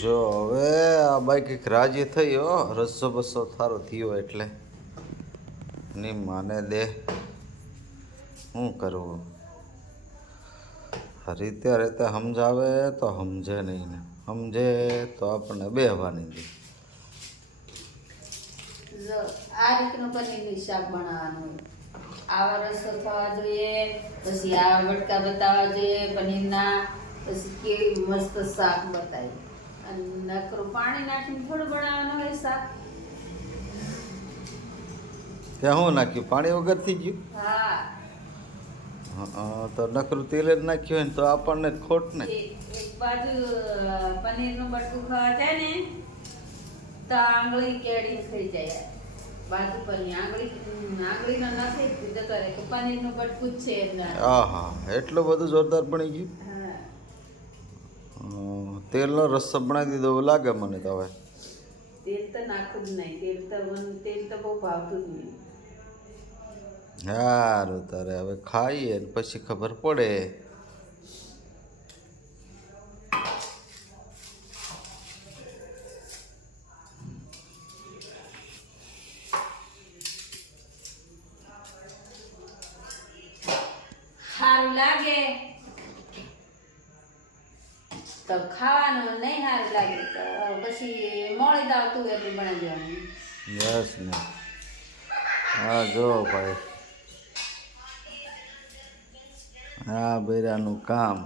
જો હવે આ બાઈક એક રાજી થઈ હો, રસ્સો બસ્સો સારો થયો એટલે ની માને દે શું કરવું. રીતે રીતે સમજાવે તો સમજે નહીં ને સમજે તો આપણને બેહવાની દે. આ રીતનું પનીરનું શાક બનાવવાનું આવા રસો થવા જોઈએ, પછી આ બટકા બતાવવા જોઈએ પનીરના, પછી કેવી મસ્ત શાક બતાવી. અને નકરું પાણી નાખીને થોડું બનાવવાનું હોય શાક. ત્યાં શું નાખ્યું? પાણી વગર થઈ ગયું? હા. તો નકરું તેલ જ નાખ્યું હોય ને તો આપણને જ ખોટ ને. એક બાજુ પનીરનું બટકું ખાવા જાય ને તો આંગળી કેળી થઈ જાય. બાજુ પરની આંગળીનો નથી જતો રહે કે પનીરનું બટકું જ છે એમના. આહા, એટલું બધું જોરદાર બની ગયું. તેલનો રસ્સો બનાવી દીધો એવું લાગે મને તો. હવે તેલ તો નાખવું જ નહીં, તેલ તો બહુ ભાવતું જ નહીં. સારું, તારે હવે ખાઈએ ને પછી ખબર પડે. સારું લાગે તો ખાવાનું, નહીં સારું લાગે તો પછી મોડી દાવ તું એટલું બનાવી દેવાનું. યસ ને. હા જો ભાઈ, હા બેરાનું કામ.